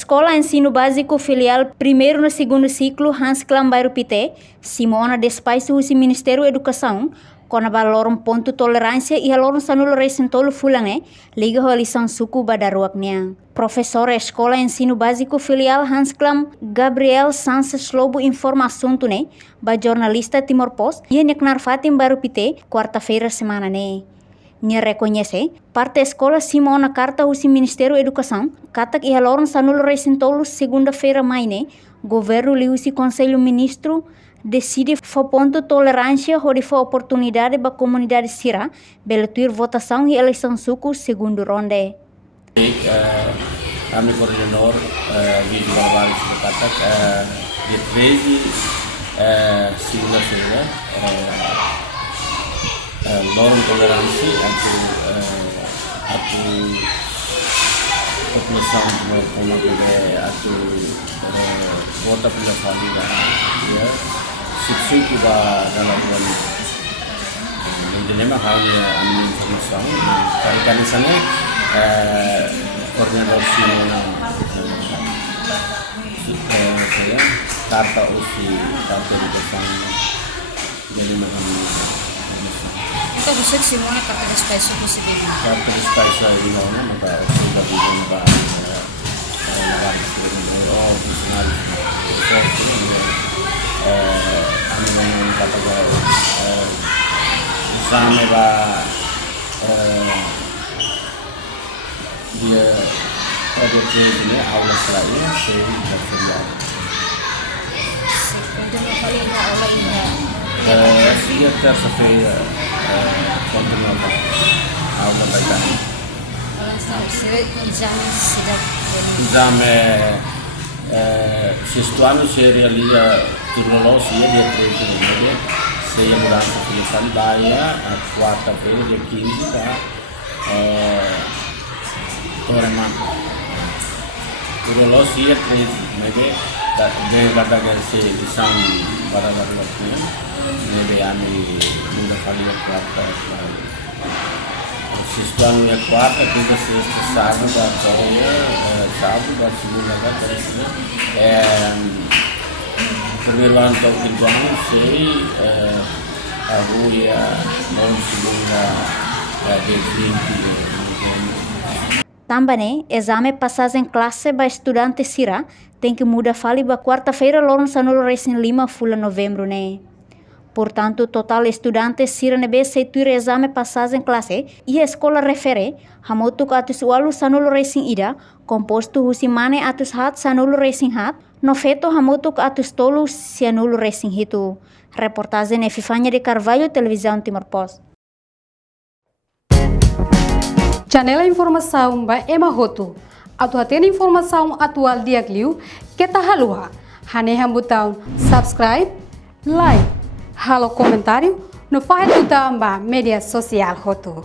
Escola Ensino Básico Filial Primeiro no Segundo Ciclo Hans Clam Bairro Pité, Simona Despaício o Ministério da Educação, com a valor ponto tolerância e a lorong sanul recentolo fulange, liga a lição suku badaruaknya. Professor Escola Ensino Básico Filial Hans Clam Gabriel Sanches Lobo informação tune, ba jornalista Timor Post, e neknar Fatim Bairro Pité, quarta-feira semana ne. Nia reconhece, parte escola Simona carta ao Ministério da Educação, katak e a lorong sanul recentolo segunda-feira maine, governo liusi Conselho Ministro decide for ponto tolerância ou for oportunidade para a comunidade Sira, beletuir votação e eleição suku segundo ronde. Kami koordinator di Bawang Katak di 13 segunda-feira lorong toleransi atau população como atau vota pela família ya suku ba dalam bulan dilema hal ini informasi kaitan sana koordinator Simona saya kata usi kata educação jadi macam Ito gusto Simona kata despacio ko si Bini. Kata despacio ini mana maka sudah bisa maka sampai dia ada ini aula selain saya bersedia. Kedua kali ini aula ini. Dia tersedia kontinua aula baik. Exame sexto ano se realiza turnologia dia 13 se ia mudança de Salibaia a quarta-feira dia 15 da Toreman turnologia 13 mege de kata se lisan barang-barang waktunya mege ami muda kali quarta sexto ano e quarta, quinta, sexta, sábado, sábado, segunda, terça, primeiro ano até o quinto ano, sei, a rua, não segunda, de 20. Também, exame passagem classe para estudante Sira tem que mudar fali para quarta-feira logo sanul recém lima fula novembro né. Portanto, total estudantes Sira nebe seitur exame passagem classe e a escola refere hamotuk atus walu sanul racing ida composto husimane atus hat sanul racing hat no feto hamotuk atus tolu sanul racing hitu. Reportagem Efifania de Carvalho, Televisão Timor Post. Janela informação ba emahotu. Atuatena informação atual diagliu kita halua. Hane hambutão subscribe, like, halo comentário no faz do media social hotu.